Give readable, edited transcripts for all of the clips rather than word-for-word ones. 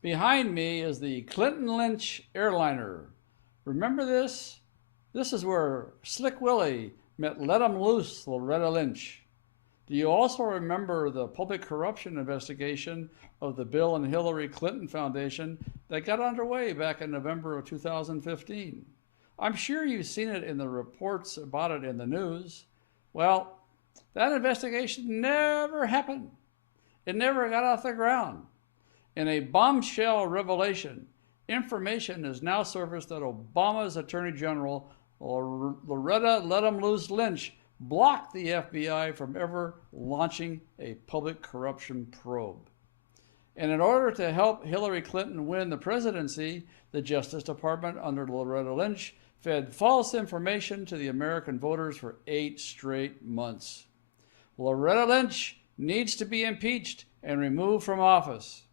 Behind me is the Clinton Lynch airliner. Remember this? This is where Slick Willie met Let 'em Loose Loretta Lynch. Do you also remember the public corruption investigation of the Bill and Hillary Clinton Foundation that got underway back in November of 2015? I'm sure you've seen it in the reports about it in the news. Well, that investigation never happened. It never got off the ground. In a bombshell revelation, information is now surfaced that Obama's Attorney General, Loretta Let 'em Loose Lynch, blocked the FBI from ever launching a public corruption probe. And in order to help Hillary Clinton win the presidency, the Justice Department under Loretta Lynch fed false information to the American voters for 8 straight months. Loretta Lynch needs to be impeached and removed from office.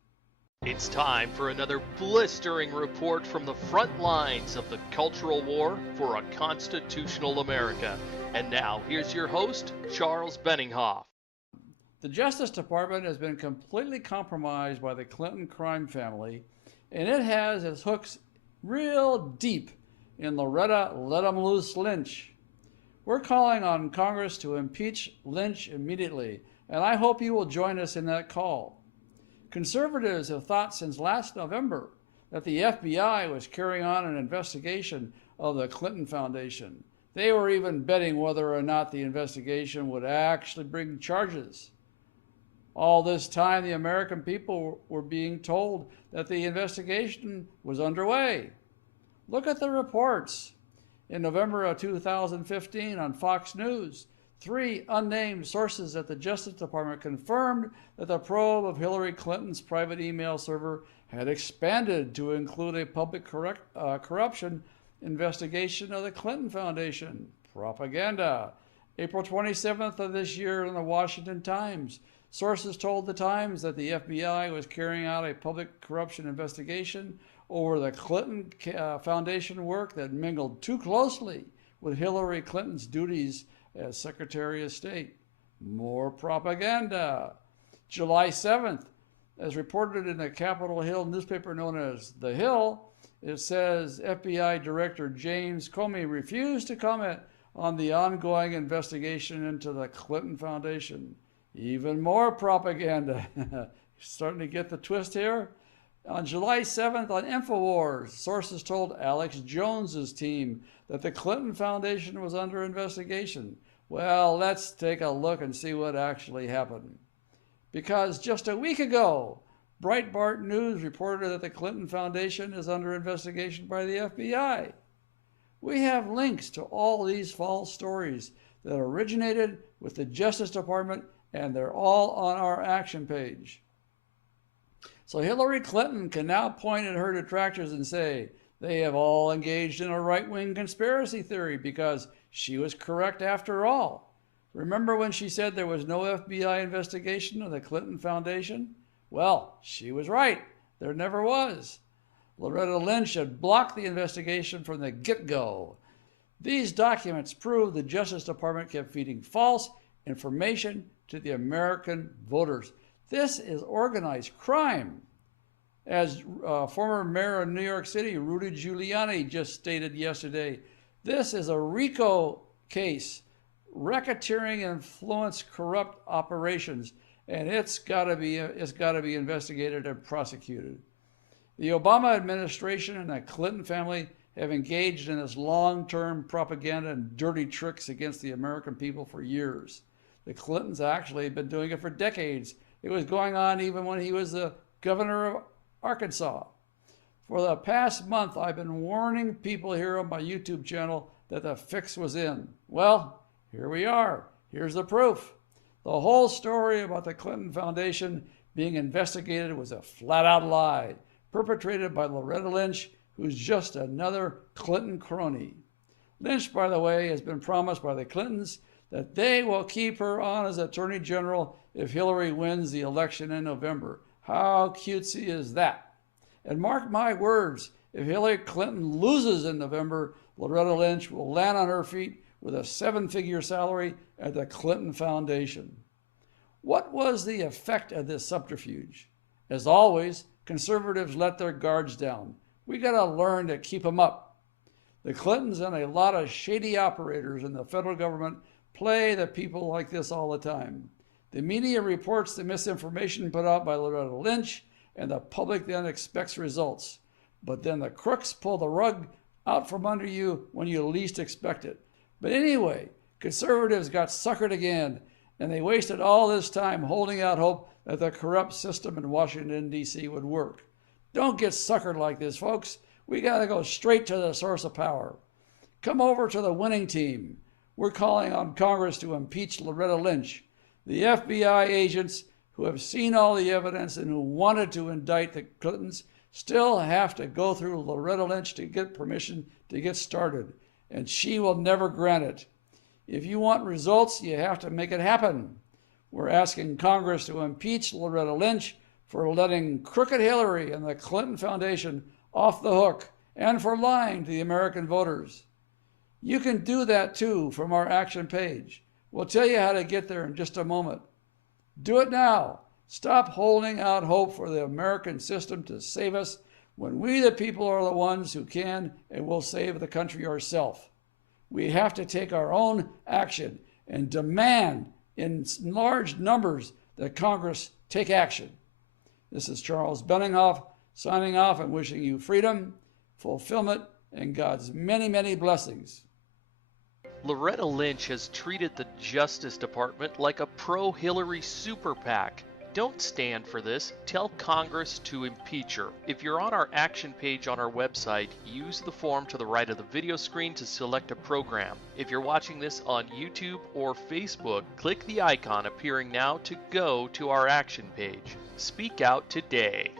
It's time for another blistering report from the front lines of the cultural war for a constitutional America. And now, here's your host, Charles Benninghoff. The Justice Department has been completely compromised by the Clinton crime family, and it has its hooks real deep in Loretta Let 'em Loose Lynch. We're calling on Congress to impeach Lynch immediately, and I hope you will join us in that call. Conservatives have thought since last November that the FBI was carrying on an investigation of the Clinton Foundation. They were even betting whether or not the investigation would actually bring charges. All this time, the American people were being told that the investigation was underway. Look at the reports. In November of 2015 on Fox News, 3 unnamed sources at the Justice Department confirmed that the probe of Hillary Clinton's private email server had expanded to include a public corruption investigation of the Clinton Foundation. Propaganda. April 27th of this year in the Washington Times, sources told the Times that the FBI was carrying out a public corruption investigation over the Clinton Foundation work that mingled too closely with Hillary Clinton's duties as Secretary of State. More propaganda. July 7th, as reported in the Capitol Hill newspaper known as The Hill, it says FBI Director James Comey refused to comment on the ongoing investigation into the Clinton Foundation. Even more propaganda. Starting to get the twist here? On July 7th on InfoWars, sources told Alex Jones's team that the Clinton Foundation was under investigation. Well, let's take a look and see what actually happened. Because just a week ago, Breitbart News reported that the Clinton Foundation is under investigation by the FBI. We have links to all these false stories that originated with the Justice Department, and they're all on our action page. So Hillary Clinton can now point at her detractors and say they have all engaged in a right-wing conspiracy theory because she was correct after all. Remember when she said there was no FBI investigation of the Clinton Foundation? Well, she was right. There never was. Loretta Lynch had blocked the investigation from the get-go. These documents prove the Justice Department kept feeding false information to the American voters. This is organized crime. As former mayor of New York City, Rudy Giuliani, just stated yesterday, this is a RICO case, racketeering influence corrupt operations, and it's got to be investigated and prosecuted. The Obama administration and the Clinton family have engaged in this long-term propaganda and dirty tricks against the American people for years. The Clintons actually have been doing it for decades. It was going on even when he was the governor of Arkansas. For the past month, I've been warning people here on my YouTube channel that the fix was in. Well, here we are. Here's the proof. The whole story about the Clinton Foundation being investigated was a flat-out lie, perpetrated by Loretta Lynch, who's just another Clinton crony. Lynch, by the way, has been promised by the Clintons that they will keep her on as Attorney General if Hillary wins the election in November. How cutesy is that? And mark my words, if Hillary Clinton loses in November, Loretta Lynch will land on her feet with a 7-figure salary at the Clinton Foundation. What was the effect of this subterfuge? As always, conservatives let their guards down. We got to learn to keep them up. The Clintons and a lot of shady operators in the federal government play the people like this all the time. The media reports the misinformation put out by Loretta Lynch, and the public then expects results. But then the crooks pull the rug out from under you when you least expect it. But anyway, conservatives got suckered again, and they wasted all this time holding out hope that the corrupt system in Washington, D.C. would work. Don't get suckered like this, folks. We got to go straight to the source of power. Come over to the winning team. We're calling on Congress to impeach Loretta Lynch. The FBI agents who have seen all the evidence and who wanted to indict the Clintons still have to go through Loretta Lynch to get permission to get started, and she will never grant it. If you want results, you have to make it happen. We're asking Congress to impeach Loretta Lynch for letting crooked Hillary and the Clinton Foundation off the hook and for lying to the American voters. You can do that too from our action page. We'll tell you how to get there in just a moment. Do it now. Stop holding out hope for the American system to save us when we, the people, are the ones who can and will save the country ourselves. We have to take our own action and demand in large numbers that Congress take action. This is Charles Benninghoff signing off and wishing you freedom, fulfillment, and God's many, many blessings. Loretta Lynch has treated the Justice Department like a pro-Hillary super PAC. Don't stand for this. Tell Congress to impeach her. If you're on our action page on our website, use the form to the right of the video screen to select a program. If you're watching this on YouTube or Facebook, click the icon appearing now to go to our action page. Speak out today.